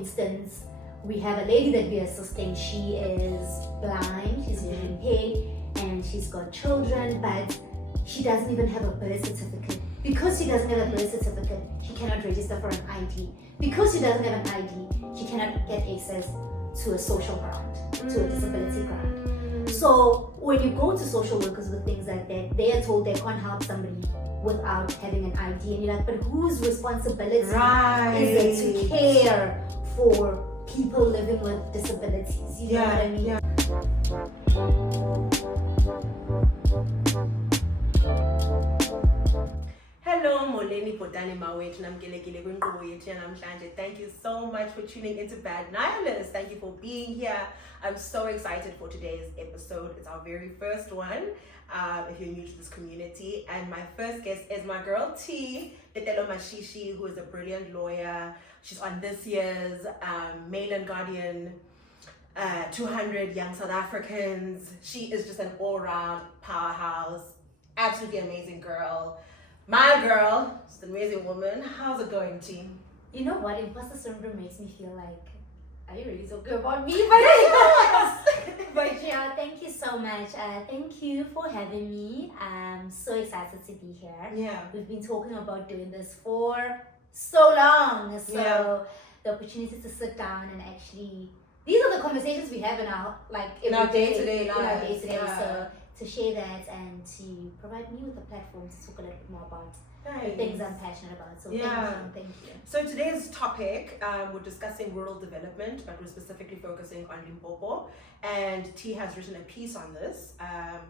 instance, we have a lady that we're assisting. She is blind, she's visually impaired, and she's got children, but she doesn't even have a birth certificate. Because she doesn't have a birth certificate, she cannot register for an ID. Because she doesn't have an ID, she cannot get access to a social grant, to a disability grant. So when you go to social workers with things like that, they are told they can't help somebody without having an ID. And you're like, but whose responsibility is it to care for people living with disabilities? You know what I mean? Hello, Moleni Potani Mawethu namkelekile kwinkqubo yethu yanamhlanje. Thank you so much for tuning into Bad Nihilist. Thank you for being here. I'm so excited for today's episode. It's our very first one, if you're new to this community. And my first guest is my girl T, Tetelo Mashishi, who is a brilliant lawyer. She's on this year's Mail and Guardian 200 Young South Africans. She is just an all-round powerhouse, absolutely amazing girl. My girl, she's an amazing woman. How's it going, team? You know what? Imposter syndrome makes me feel like, are you really talking about me? But yeah, thank you so much. Thank you for having me. I'm so excited to be here. Yeah. We've been talking about doing this for so long. So the opportunity to sit down and actually, these are the conversations we have in our day-to-day lives. So to share that and to provide me with a platform to talk a little bit more about the things I'm passionate about. So thank you. So today's topic, we're discussing rural development, but we're specifically focusing on Limpopo. And T has written a piece on this.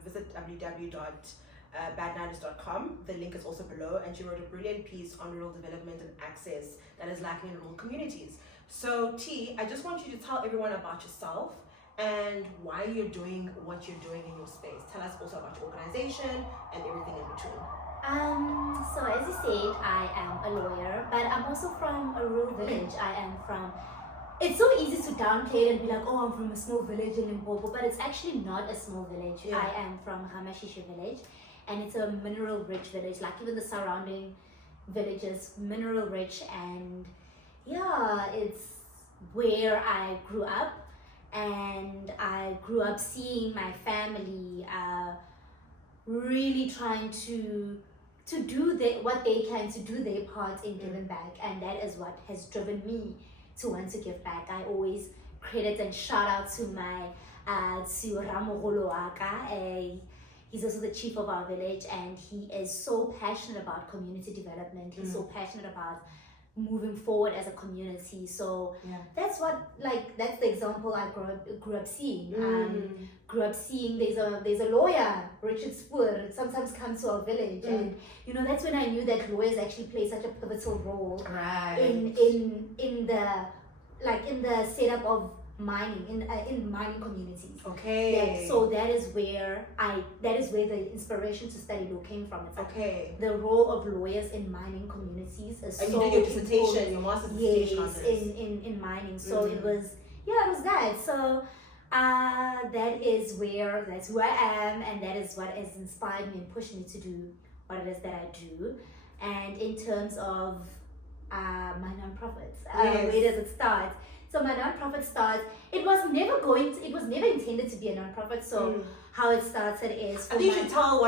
Visit www.badnihilist.com. The link is also below. And she wrote a brilliant piece on rural development and access that is lacking in rural communities. So T, I just want you to tell everyone about yourself and why you're doing what you're doing in your space. Tell us also about your organization and everything in between. So as you said, I am a lawyer, but I'm also from a rural village. It's so easy to downplay it and be like, oh, I'm from a small village in Limpopo, but it's actually not a small village. I am from Mashishi village, and it's a mineral rich village, like even the surrounding villages, mineral rich, and it's where I grew up. And I grew up seeing my family really trying to do what they can to do their part in giving back, and that is what has driven me to want to give back. I always credit and shout out to my to Ramogolo Waka. He's also the chief of our village, and he is so passionate about community development. He's so passionate about moving forward as a community. So that's the example I grew up seeing. Grew up seeing there's a lawyer, Richard Spoor, sometimes comes to our village, and that's when I knew that lawyers actually play such a pivotal role in the setup of mining in mining communities. So that is where the inspiration to study law came from. It's the role of lawyers in mining communities is and so you did your dissertation, your master's dissertation on this. in mining. So it was that. So that's who I am, and that is what has inspired me and pushed me to do what it is that I do. And in terms of my nonprofits, where does it start? So my nonprofit starts. It was never intended to be a nonprofit. So how it started is. I think you should tell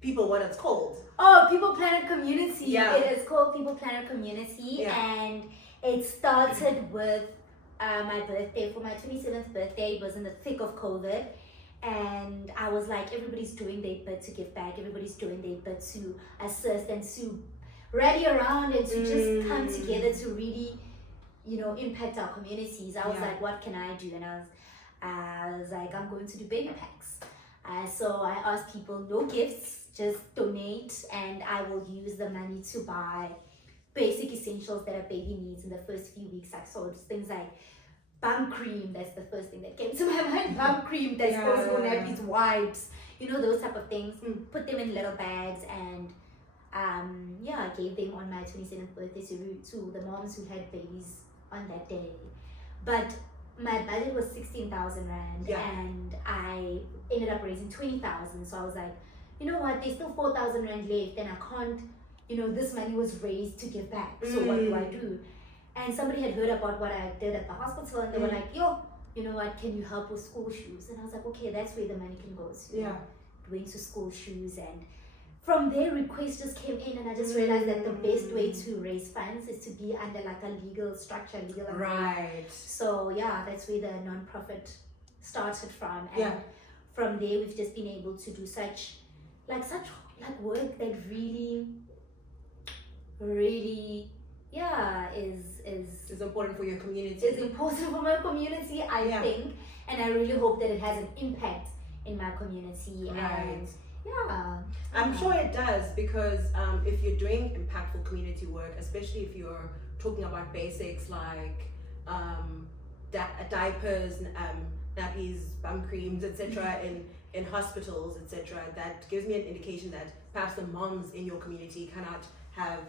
people what it's called. Oh, People Planet Community. Yeah. It is called People Planet Community, and it started with my birthday. For my 27th birthday, it was in the thick of COVID, and I was like, everybody's doing their bit to give back. Everybody's doing their bit to assist and to rally around and to just come together to really, impact our communities. I was like, what can I do? And I was like, I'm going to do baby packs. So I asked people, no gifts, just donate, and I will use the money to buy basic essentials that a baby needs in the first few weeks. So it's things like bum cream, that's the first thing that came to my mind. Bum cream, disposable nappies, wipes, those type of things. Put them in little bags, and I gave them on my 27th birthday to the moms who had babies on that day. But my budget was 16,000 rand, and I ended up raising 20,000. So I was like, you know what, there's still 4,000 rand left, and I can't, this money was raised to give back. So what do I do? And somebody had heard about what I did at the hospital, and they were like, yo, you know what, can you help with school shoes? And I was like, okay, that's where the money can go to. Yeah. Doing to school shoes. And from there, requests just came in, and I just realized that the best way to raise funds is to be under like a legal structure, legal umbrella. Right. So yeah, that's where the non-profit started from. And from there, we've just been able to do such work that really is important for your community. It's important for my community, I think, and I really hope that it has an impact in my community. Right. And I'm sure it does, because if you're doing impactful community work, especially if you're talking about basics like diapers, nappies, bum creams, etc. in hospitals, etc., that gives me an indication that perhaps the moms in your community cannot have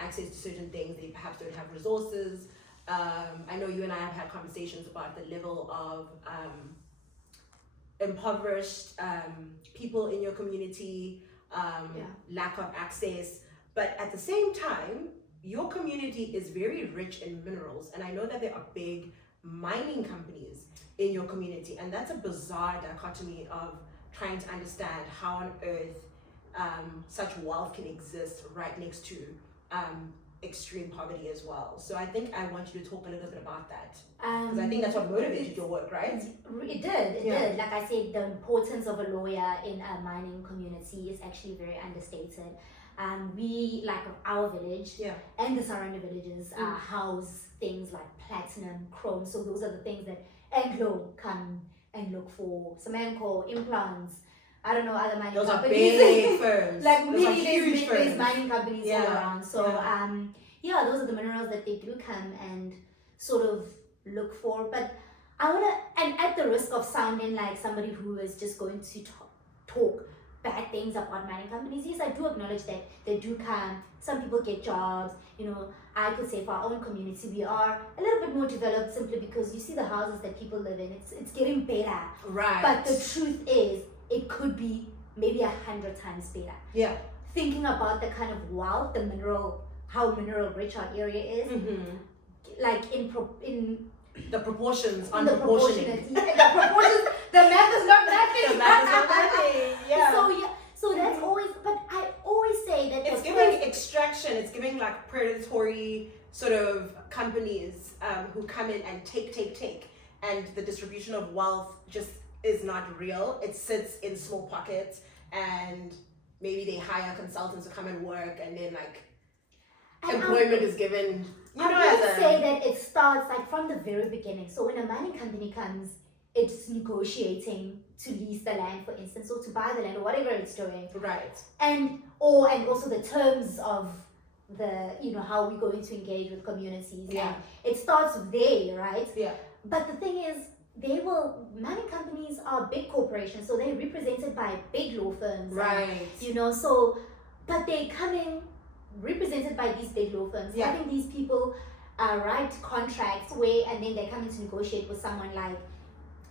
access to certain things. They perhaps don't have resources. I know you and I have had conversations about the level of impoverished people in your community, lack of access. But at the same time, your community is very rich in minerals, and I know that there are big mining companies in your community, and that's a bizarre dichotomy of trying to understand how on earth such wealth can exist right next to extreme poverty as well. So I think I want you to talk a little bit about that, because I think that's what motivated your work, right? It did. Like I said, the importance of a lawyer in a mining community is actually very understated. We, like our village and the surrounding villages, house things like platinum, chrome. So those are the things that Anglo come and look for. Semenco, implants, I don't know, other mining those companies. Those are big firms. Like those really huge firms. mining companies all around. So those are the minerals that they do come and sort of look for. But I wanna, and at the risk of sounding like somebody who is just going to talk bad things about mining companies, yes, I do acknowledge that they do come. Some people get jobs. You know, I could say for our own community, we are a little bit more developed simply because you see the houses that people live in. It's getting better. Right. But the truth is, it could be maybe 100 times better. Yeah. Thinking about the kind of wealth, how mineral rich our area is, like in the proportions, the proportions, the math is not matching. The math is not matching. Yeah. So that's always. But I always say that it's giving extraction. It's giving like predatory sort of companies who come in and take, and the distribution of wealth just is not real. It sits in small pockets, and maybe they hire consultants to come and work, and then like employment is given. I would say that it starts like from the very beginning. So when a mining company comes, it's negotiating to lease the land, for instance, or to buy the land, or whatever it's doing. Right. And also the terms of how we're going to engage with communities. Yeah. And it starts there, right? Yeah. But the thing is, mining companies are big corporations, so they're represented by big law firms. Right. And, but they're coming represented by these big law firms, having these people write contracts and then they come in to negotiate with someone like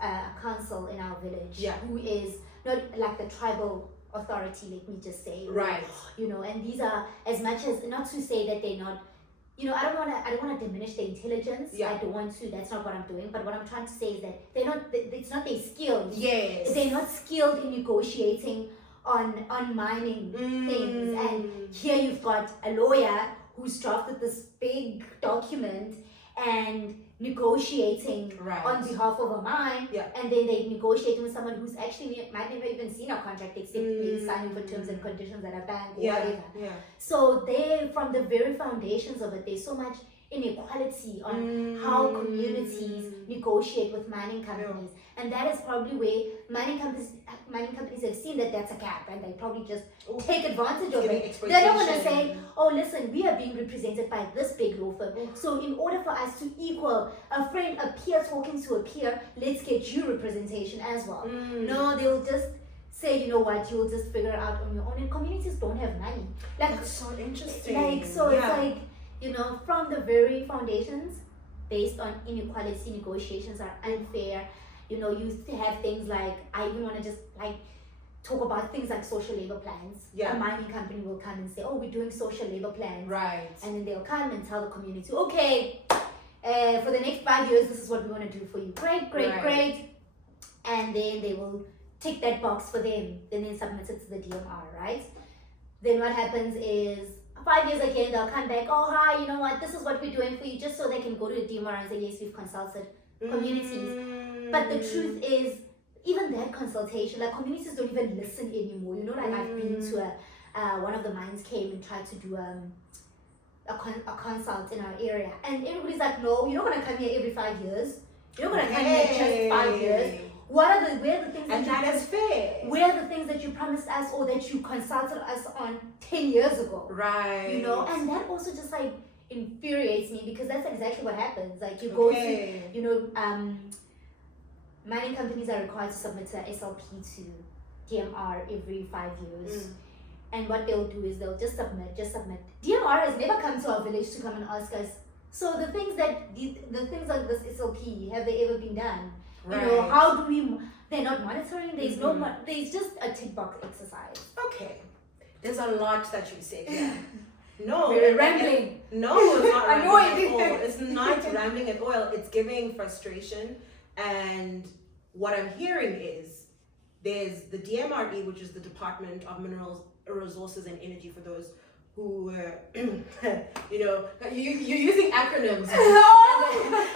a council in our village, who is not like the tribal authority, let me just say. Right. And these are, as much as, not to say that they're not, I don't want to diminish their intelligence. I don't want to. That's not what I'm doing. But what I'm trying to say is that they're not. It's not their skills. Yes. They're not skilled in negotiating on mining things. And here you've got a lawyer who's drafted this big document and negotiating on behalf of a mine. And then they're negotiating with someone who's actually might never even seen a contract except maybe signing for terms and conditions at a bank or whatever. So they, from the very foundations of it, there's so much inequality on how communities negotiate with mining companies. And that is probably where mining companies have seen that that's a gap, and they probably just take advantage of it. They don't want to say, oh, listen, we are being represented by this big law firm. So in order for us to equal a friend, a peer talking to a peer, let's get you representation as well. No, they'll just say, you know what, you'll just figure it out on your own. And communities don't have money. Like, that's so interesting. It's like, from the very foundations, based on inequality, negotiations are unfair. You have things like, I even want to just talk about things like social labor plans. Yeah. A mining company will come and say, oh, we're doing social labor plans. Right. And then they'll come and tell the community, okay, for the next 5 years, this is what we want to do for you. Great, great, Right. great. And then they will tick that box for them. Then submit it to the DMR, right? Then what happens is 5 years again, they'll come back, oh, hi, you know what, this is what we're doing for you, just so they can go to the DMR and say, yes, we've consulted communities. But the truth is, even that consultation, like communities don't even listen anymore. You know, like I've been to one of the mines came and tried to do a consult in our area, and everybody's like, no, you're not gonna come here every 5 years. You're not gonna come here just 5 years. Where are the things And that is fair. Where are the things that you promised us or that you consulted us on 10 years ago? Right. You know, and that also just like infuriates me, because that's exactly what happens. Like you go to, you know, mining companies are required to submit a SLP to DMR every 5 years. And what they'll do is they'll just submit. DMR has never come to our village to come and ask us, so the things that, the things like this SLP, have they ever been done? Right. You know, how do we, they're not monitoring, there's there's just a tick box exercise. Okay. There's a lot that you said here. No. We're rambling. No, it's not rambling at all. Annoyed. It's not rambling at all. It's giving frustration. And what I'm hearing is there's the DMRE, which is the Department of Minerals, Resources and Energy, for those who you know, you're using acronyms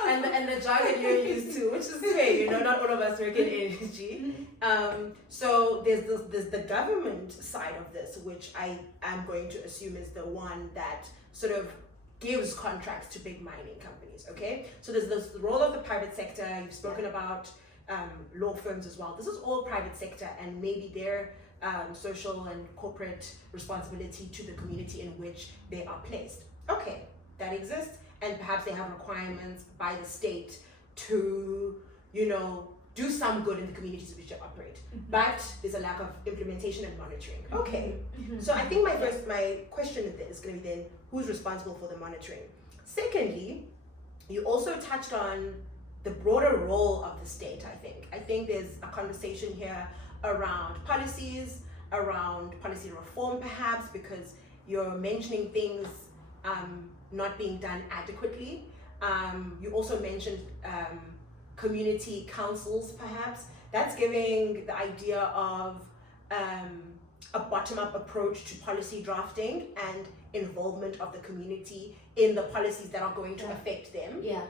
and the jargon you're used to, which is fair, you know, not all of us work in energy. So there's the government side of this, which I am going to assume is the one that sort of gives contracts to big mining companies, okay? So there's the role of the private sector. You've spoken about law firms as well. This is all private sector, and maybe their social and corporate responsibility to the community in which they are placed. Okay, that exists, and perhaps they have requirements by the state to, you know, do some good in the communities in which they operate. But there's a lack of implementation and monitoring. Okay, so I think my question is going to be then, who's responsible for the monitoring? Secondly, you also touched on the broader role of the state, I think there's a conversation here around policies, around policy reform perhaps, because you're mentioning things not being done adequately. You also mentioned community councils perhaps. That's giving the idea of a bottom-up approach to policy drafting and involvement of the community in the policies that are going to affect them. Yeah.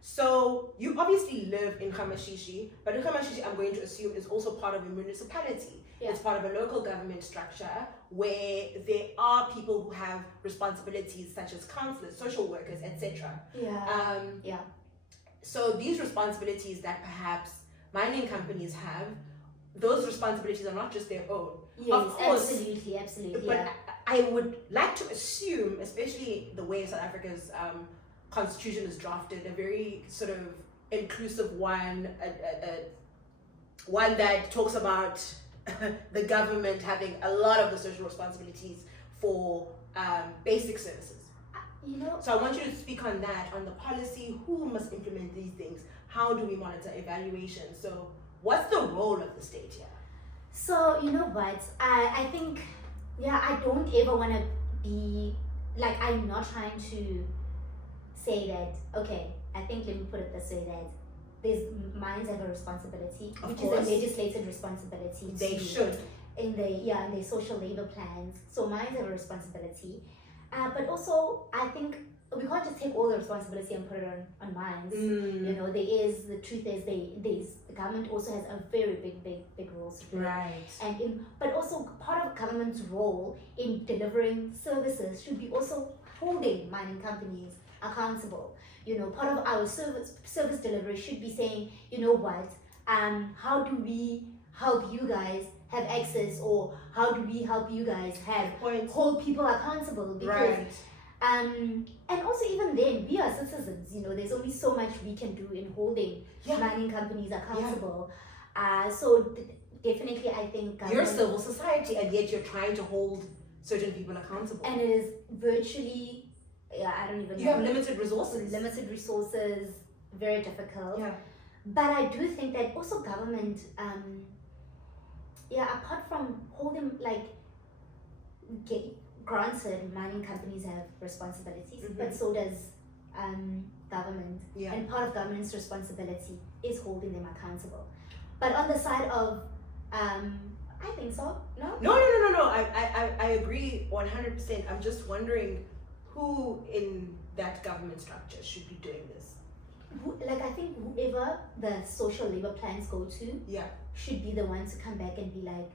So you obviously live in Mashishi, but in Mashishi, I'm going to assume, is also part of a municipality. Yeah. It's part of a local government structure where there are people who have responsibilities such as councillors, social workers, etc. Yeah. So these responsibilities that perhaps mining companies have, those responsibilities are not just their own. Yes, of course, absolutely. But I would like to assume, especially the way South Africa's constitution is drafted, a very sort of inclusive one, one that talks about the government having a lot of the social responsibilities for basic services. You know, so I want you to speak on that, on the policy, who must implement these things, how do we monitor evaluation? So what's the role of the state here? So, you know what, I think, I don't ever want to be, like, I'm not trying to say that, okay, I think, let me put it this way, that mines have a responsibility, which is a legislated responsibility. They should. In their social labor plans. So mines have a responsibility. But also, I think we can't just take all the responsibility and put it on mines. You know, the truth is, the government also has a very big role to play. Right. But also part of government's role in delivering services should be also holding mining companies accountable. You know, part of our service delivery should be saying, you know what, how do we help you guys have access, or how do we help you guys hold people accountable? Because and also, even then, we are citizens, you know, there's only so much we can do in holding mining companies accountable. So definitely, I think you're civil society, and yet you're trying to hold certain people accountable. And it is virtually, I don't even know. You have limited resources. Very difficult. Yeah. But I do think that also government, apart from holding, like, granted, mining companies have responsibilities, but so does government. Yeah. And part of government's responsibility is holding them accountable. But on the side of, I think so. No. No. I agree 100%. I'm just wondering who in that government structure should be doing this. Like, I think whoever the social labor plans go to, Yeah. should be the one to come back and be like,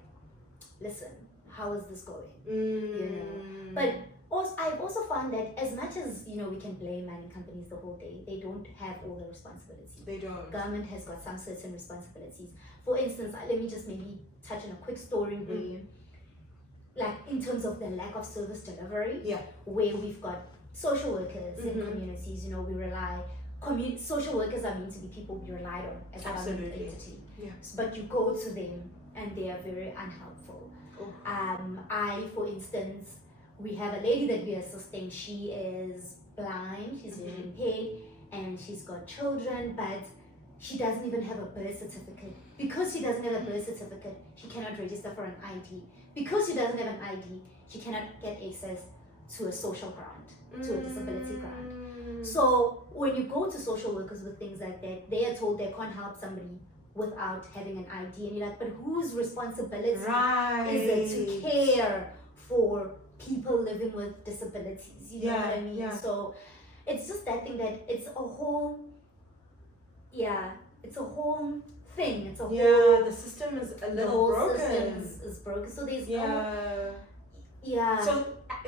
listen, how is this going? You know. But also, I've also found that as much as, you know, we can blame mining companies the whole day, they don't have all the responsibilities. They don't. Government has got some certain responsibilities. For instance, let me just maybe touch on a quick story where, like, in terms of the lack of service delivery, where we've got social workers in communities, you know, we rely. Social workers are meant to be people we relied on as a government entity. But you go to them and they are very unhelpful. For instance, we have a lady that we're assisting. She is blind, she's visually impaired, and she's got children, but she doesn't even have a birth certificate. Because she doesn't have a birth certificate, she cannot register for an ID. Because she doesn't have an ID, she cannot get access to a social grant, to a disability grant. So when you go to social workers with things like that, they are told they can't help somebody without having an ID, and you're like, but whose responsibility is it to care for people living with disabilities? You know what I mean? So it's just that thing that it's a whole, it's a whole thing. It's a whole, the system is a the little whole broken. system is broken. So there's So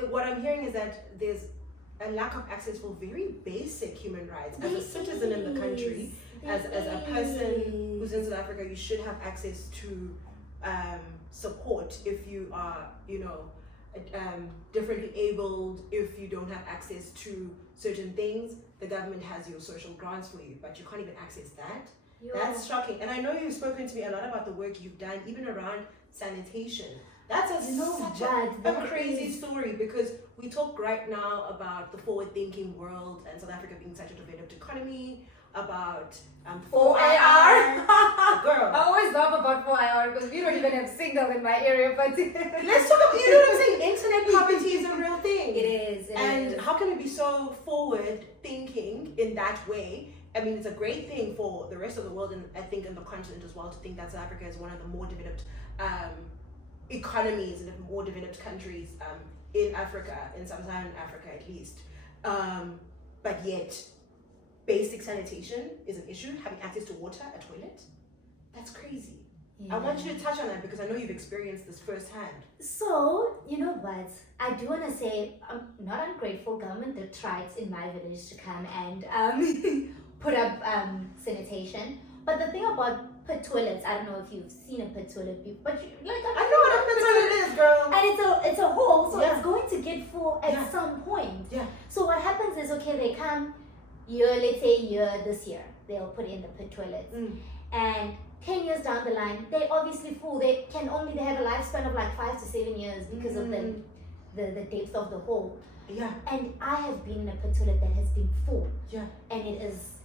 what I'm hearing is that there's a lack of access for very basic human rights. As a citizen in the country, as a person who's in South Africa, you should have access to support if you are, you know, differently abled. If you don't have access to certain things, the government has your social grants for you, but you can't even access that. That's shocking. And I know you've spoken to me a lot about the work you've done, even around sanitation. That's such a crazy story, because we talk right now about the forward-thinking world and South Africa being such a developed economy, about 4IR. Girl. I always laugh about 4IR because we don't even have signal in my area. But let's talk about, you know what I'm saying? Internet poverty is a real thing. It is. And how can we be so forward-thinking in that way? I mean, it's a great thing for the rest of the world, and I think in the continent as well, to think that South Africa is one of the more developed economies, in the more developed countries in Africa, in sub-Saharan Africa at least. But yet, basic sanitation is an issue. Having access to water, a toilet, that's crazy. I want you to touch on that because I know you've experienced this firsthand. So, you know what? I do want to say I'm not ungrateful. Government did try in my village to come and put up sanitation. But the thing about pit toilets, I don't know if you've seen a pit toilet before, but I know what a pit toilet is, girl. And it's a hole, so it's going to get full at some point. So what happens is, okay, they come let's say this year, they'll put in the pit toilets. And 10 years down the line, they obviously full. They have a lifespan of like 5 to 7 years because of the depth of the hole. And I have been in a pit toilet that has been full. And it is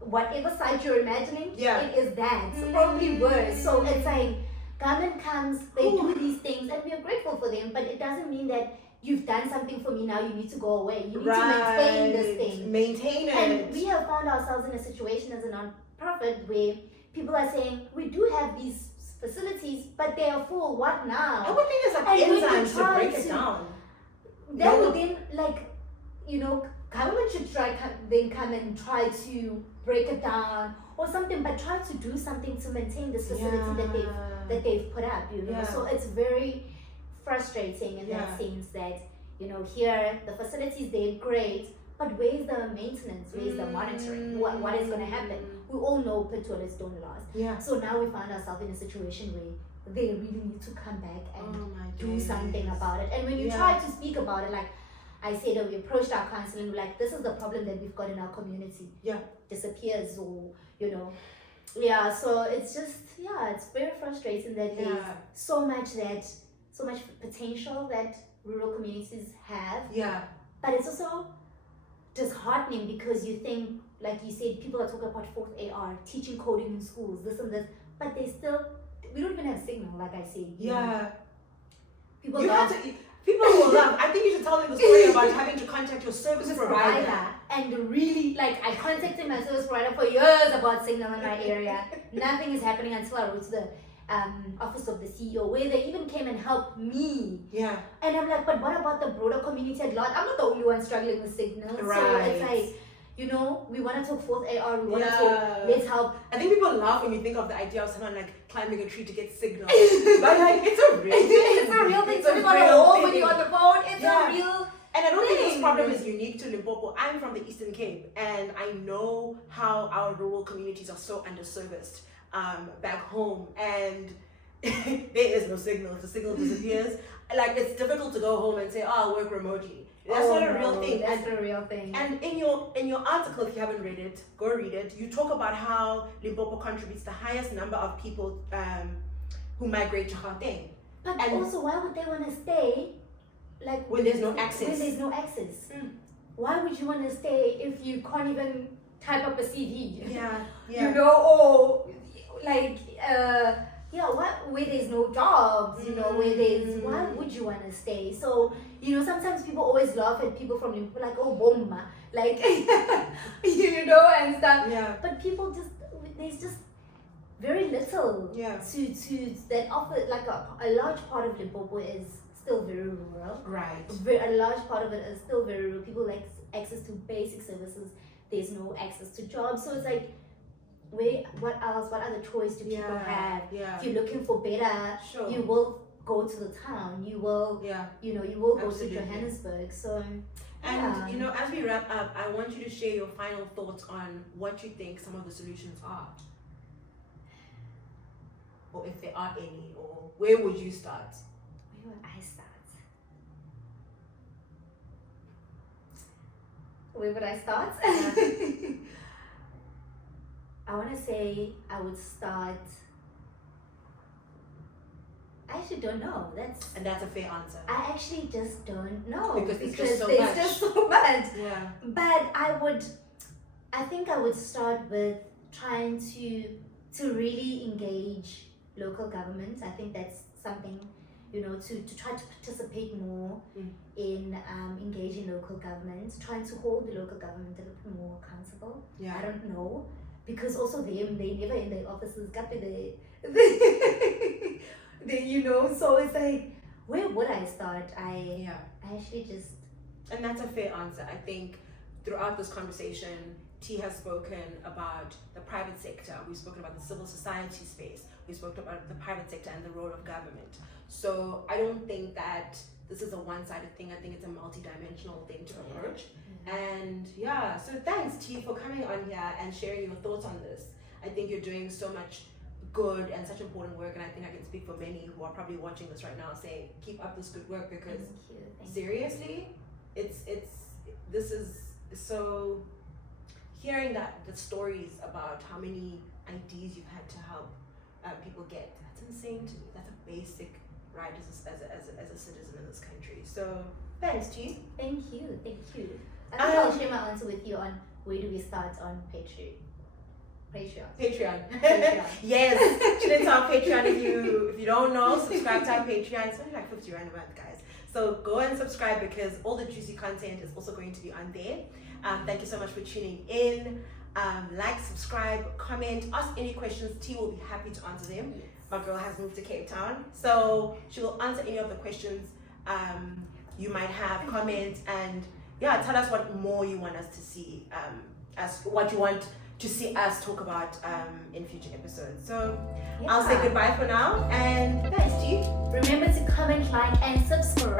whatever side you're imagining, it is that. So probably worse. So it's like government comes, they do these things, and we are grateful for them, but it doesn't mean that you've done something for me, now you need to go away. You need to maintain this thing. Maintain it. And we have found ourselves in a situation as a non-profit where people are saying, we do have these facilities, but they are full. What now? I would think there's like enzymes to break it down. That would then, like, you know, government should come and try to break it down or something, but try to do something to maintain this facility that they've put up, you know. So it's very frustrating in that sense that, you know, here the facilities, they're great, but where's the maintenance? Where's the monitoring? What is going to happen? We all know pit toilets don't last. So now we find ourselves in a situation where they really need to come back and do something about it. And when you try to speak about it, like I said, that we approached our council and we're like, this is the problem that we've got in our community. Disappears, or, you know. So it's just, it's very frustrating that there's so much potential that rural communities have. But it's also disheartening because you think, like you said, people are talking about 4th AR, teaching coding in schools, this and this, but we don't even have signal, like I said. Yeah. People You love have to, people will love. I think you should tell them the story about having to contact your service provider. And really, like, I contacted my service provider for years about signal in my area. Nothing is happening until I wrote to the office of the CEO, where they even came and helped me. Yeah. And I'm like, but what about the broader community at large? I'm not the only one struggling with signal. Right. So it's like, you know, we want to talk fourth AR, we want to talk, let's help. I think people laugh when you think of the idea of someone like climbing a tree to get signal. But like, it's a real thing. It's a real thing. It's a So on a real wall thing. when you're on the phone, it's Yeah. a real And I don't think this thing. problem is unique to Limpopo. I'm from the Eastern Cape, and I know how our rural communities are so underserviced back home, and there is no signal. If the signal disappears, like, it's difficult to go home and say, "Oh, I'll work remotely." That's not a real thing. That's a real thing. And in your article, if you haven't read it, go read it. You talk about how Limpopo contributes the highest number of people who migrate to Gauteng. But and also, why would they want to stay? Like, when there's no access. When there's no access. Mm. Why would you want to stay if you can't even type up a CV? Yeah. You know, or like, where there's no jobs, you know, where there's, why would you want to stay? So, you know, sometimes people always laugh at people from Limpopo, like, oh, bomba, like, you know, and stuff. Yeah. But people just, there's just very little Yeah. to that offer, like a large part of Limpopo is still very rural. Right. A large part of it is still very rural. People lack access to basic services. There's no access to jobs. So it's like, what else? What other choice do people have? Yeah. If you're looking for better, Sure. you will go to the town. You will, you know, you will go Absolutely. to Johannesburg. So, And you know, as we wrap up, I want you to share your final thoughts on what you think some of the solutions are, or if there are any, or where would you start? where would I start? Where would I start? I want to say I would start. I actually don't know. And that's a fair answer. I actually just don't know Because there's just so there's much. just so much. Yeah. But I think I would start with trying to really engage local governments. I think that's something, you know, to try to participate more in engaging local governments, trying to hold the local government a little more accountable. Yeah. I don't know, because also they never in their offices, they, you know, so it's like, where would I start? I actually just. And that's a fair answer. I think throughout this conversation, T has spoken about the private sector. We've spoken about the civil society space. We spoke about the private sector and the role of government. So I don't think that this is a one-sided thing. I think it's a multi-dimensional thing to approach. And so thanks T for coming on here and sharing your thoughts on this. I think you're doing so much good and such important work, and I think I can speak for many who are probably watching this right now saying, keep up this good work, because seriously, this is so, hearing the stories about how many IDs you've had to help people get, that's insane to me. That's a basic right as a citizen in this country. So thanks T. Thank you. I think I'll share my answer with you on where do we start on Patreon. Yes, tune into our Patreon. If you don't know, subscribe to our Patreon. It's only like 50 rand a month, guys. So go and subscribe, because all the juicy content is also going to be on there. Thank you so much for tuning in. Like, subscribe, comment, ask any questions. T will be happy to answer them. Yes. My girl has moved to Cape Town, so she will answer any of the questions you might have. Comment, and tell us what more you want us to see, what you want to see us talk about in future episodes. So I'll say goodbye for now, and thanks T. Remember to comment, like, and subscribe.